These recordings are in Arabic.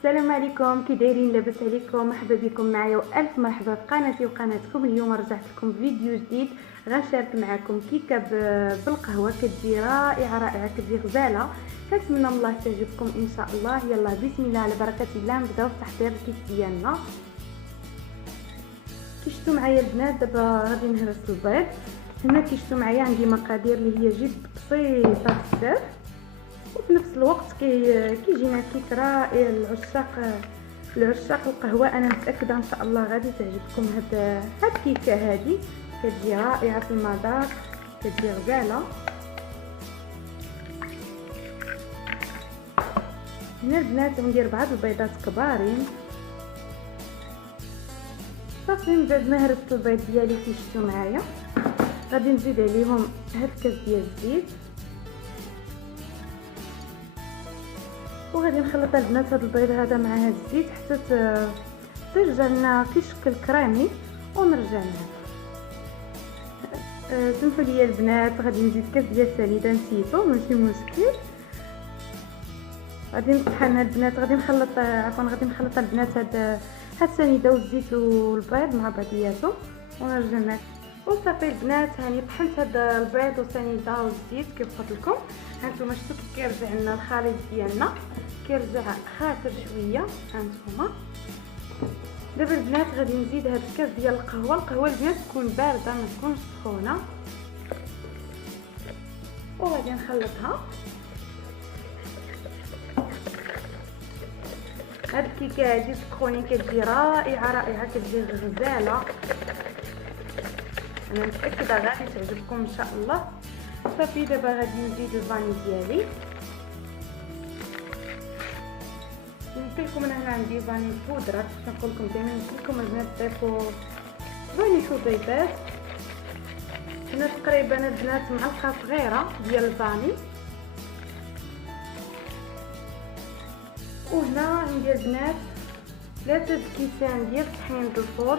السلام عليكم، كي دايرين؟ لاباس عليكم؟ مرحبا بكم معايا والف مرحبا في قناتي وقناتكم. اليوم رجعت لكم فيديو جديد غنشارك معكم كيكه بالقهوه كتجي رائعه كتجي غزاله. كنتمنى من الله تعجبكم ان شاء الله. يلا بسم الله على بركه الله نبداو في تحضير الكيك ديالنا. كي شفتوا معايا البنات دابا غادي نهرس البيض. هنا كي شفتوا معايا عندي مقادير اللي هي جد بسيطه بزاف، وفي نفس الوقت كيجينا كيك رائع لعشاق القهوه. انا متاكده ان شاء الله غادي تعجبكم هاد الكيكه. هذه كتجي رائعه في المذاق، كتجي غزاله. هنا البنات ندير 4 البيضات كبارين صافي. من بعد ما هرست البيض ديالي كي شفتوا معايا غادي نزيد عليهم هاد الكاس ديال الزيت، وغادي نخلط البنات هاد البيض هذا مع هاد الزيت حتى ترجع لنا كيشكل كريمي ونرجع لها. سمحوا لي البنات، غادي نزيد كاس ديال السنيده، نسيتو ماشي مشكل. غادي نطحن البنات، غادي نخلط البنات هاد السنيده والزيت والبيض مع بعضياتهم ونرجع معكم. وصافي البنات، هاني طحنت هاد البيض والسنيده والزيت كيف قلت لكم. هانتوما شفتوا كيف كيرجع لنا الخليط ديالنا، كيرجع خاطر شويه. هانتوما دابا البنات غادي نزيد هاد الكاس ديال القهوه البنات تكون بارده ما تكونش سخونه، وغادي نخلطها. هاد الكيكه هادي سخوني كتجي رائعه كتجي غزاله. انا متاكده غادي تعجبكم ان شاء الله. صافي دابا غادي نزيد الفاني ديالي. قلت لكم انا هنا عندي فاني بودره، كيف نقول لكم دائما قلت لكم البنات تضيفوا فاني حبيبات. هنا تقريبا البنات معلقه صغيره ديال الفاني. وهنا عندي البنات 3 كيسان ديال طحين الفورس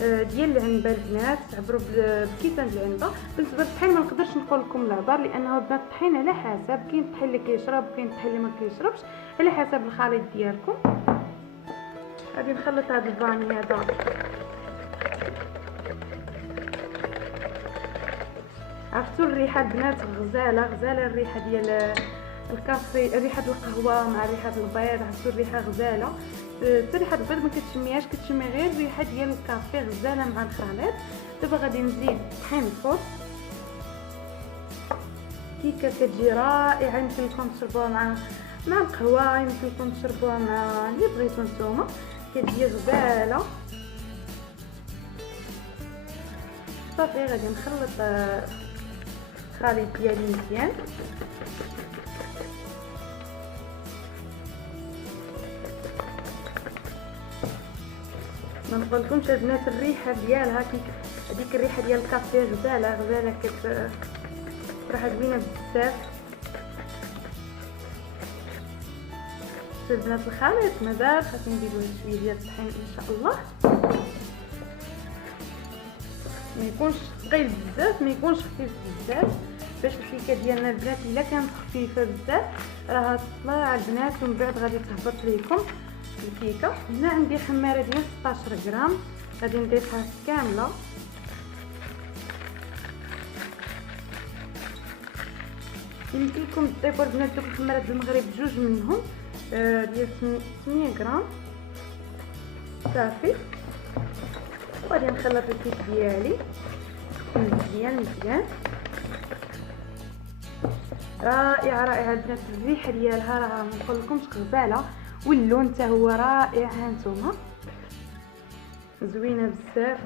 ديال العنبه. البنات عبروا بكيسان العنبه. بالنسبه للطحين ما نقدرش نقول لكم العبار، لانه البنات الطحين على حسب، كاين الطحين اللي كيشرب وكاين الطحين اللي ما كيشربش، على حسب الخليط ديالكم. غادي نخلط هذا الفاني هذا عرفتوا الريحه البنات غزاله الريحه ديال الكافي، ريحه القهوه مع ريحه البيض. عرفتوا الريحه غزاله. ريحه البيض ما كتشميهاش، كتشمي غير الريحه ديال الكافي غزاله مع الخليط. دابا غادي نزيد طحين الفورس. كيكه كتجي رائعه، يمكن لكم تشربوها مع القهوه، يمكن لكم تشربوها مع اللي بغيتو نتوما، كتجي غزاله. صافي غادي نخلط الخليط ديالي مزيان. ما نقولكمش البنات الريحه ديالها هذيك الريحه ديال الكافي غزاله راح زوينه بزاف. البنات الخليط مازال خاصني نديرو شويه ديال الطحين ان شاء الله. ما يكونش ثقيل بزاف ما يكونش خفيف بزاف، باش الكيكه ديالنا البنات الا كانت خفيفه بزاف راه تطلع البنات ومن بعد غادي تهبط ليكم الكيكه. هنا عندي خماره ديال 16 غرام غادي نضيفها كامله. يمكن لكم تضيفوا البنات دوك الخمارات بالمغرب 2 منهم ديال 8 غرام. صافي وغادي نخلط الكيك ديالي مزيان رائعه البنات. الريحه ديالها راه ما نقولكمش غزاله، واللون حتى هو رائع. هانتوما زوينه بزاف.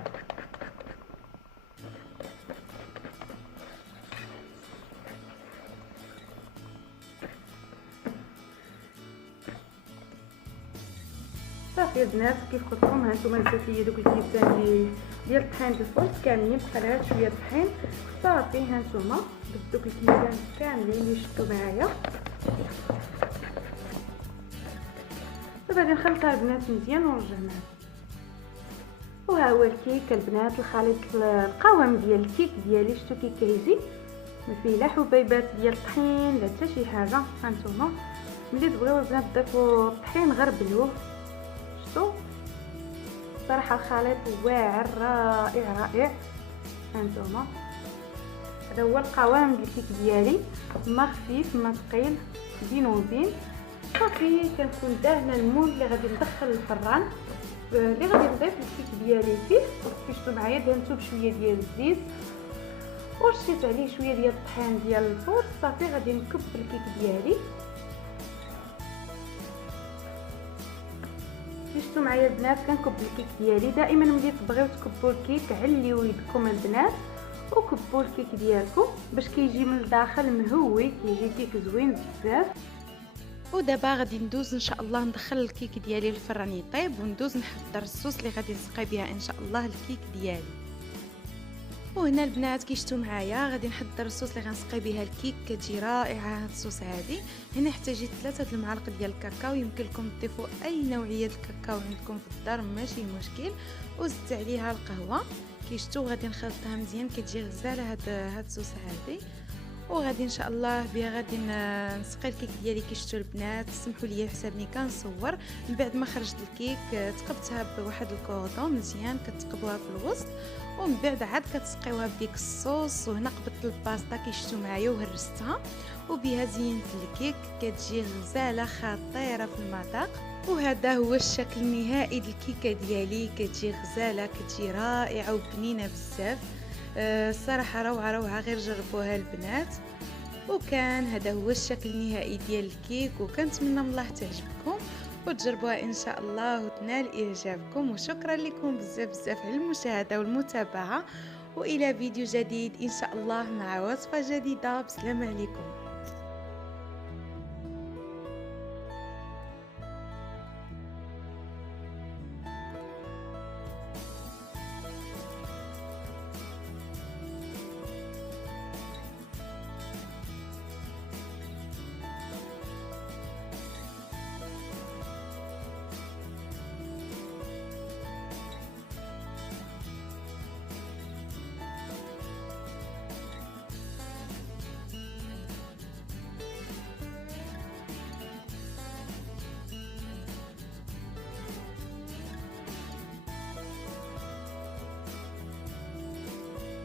صافي البنات كيف قلت لكم هانتوما نزلت لي دوك الكيسان ديال الطحين الفورس كاملين، بقى لها شويه طحين. صافي هانتوما دوك الكيسان كاملين اللي شفتوا معايا. دابا غادي نخلطها البنات مزيان ونرجع معكم. وها هو الكيك البنات، الخليط القوام ديال الكيك ديالي شفتوا كي كيجي ما فيه لا حبيبات ديال الطحين لا حتى شي حاجه. هانتوما ملي تبغيو البنات تضيفوا الطحين غير بلوه. شفتوا صراحه الخليط واعر رائع رائع. هانتوما هذا هو القوام ديال الكيك ديالي، ما خفيف ما ثقيل، زين وزين. صافي كنكون داهنه المول اللي غادي ندخل الفران، اللي غادي نضيف الكيك ديالي فيه. كيف شفتوا معايا دهنتو بشويه ديال الزيت ورشيت عليه شويه ديال الطحين ديال الفور. صافي غادي نكب الكيك ديالي. شفتوا معايا البنات كنكب الكيك ديالي. دائما ملي تبغيو تكبوا الكيك عليو يدكم البنات وكبوا الكيك ديالكم باش كيجي من الداخل مهوي، كيجي كيك زوين بزاف. ودابا غادي ندوز ان شاء الله ندخل الكيك ديالي للفران يطيب، وندوز نحضر الصوص اللي غادي نسقي بها ان شاء الله الكيك ديالي. وهنا البنات كي شفتوا معايا غادي نحضر الصوص اللي غنسقي بها الكيك. كتجي رائعه هاد الصوص هادي. هنا احتاجيت 3 المعالق ديال الكاكاو، يمكن لكم تضيفوا اي نوعيه الكاكاو عندكم في الدار ماشي مشكل. وزدت عليها القهوه. كي شفتوا غادي نخلطها مزيان، كتجي غزاله هاد الصوص هادي. وغادي ان شاء الله بها غادي نسقي الكيك ديالي. كي شفتوا البنات سمحوا لي حسابني كنصور. من بعد ما خرجت الكيك تقبتها بواحد الكوطون مزيان، كتقبوها في الوسط ومن بعد عاد كتسقيوها بديك الصوص. وهنا قبضت الباستا كي شفتوا معايا وهرستها وبها زينت الكيك. كتجي غزاله خطيره في المذاق. وهذا هو الشكل النهائي للكيكه ديالي. كتجي غزاله، كتجي رائعه وبنينه بزاف. الصراحه روعه روعه، غير جربوها البنات. وكان هذا هو الشكل النهائي ديال الكيك، وكنتمنى من الله تعجبكم وتجربوها ان شاء الله وتنال اعجابكم. وشكرا لكم بزاف بزاف على المشاهده والمتابعه، والى فيديو جديد ان شاء الله مع وصفه جديده. بسلام عليكم.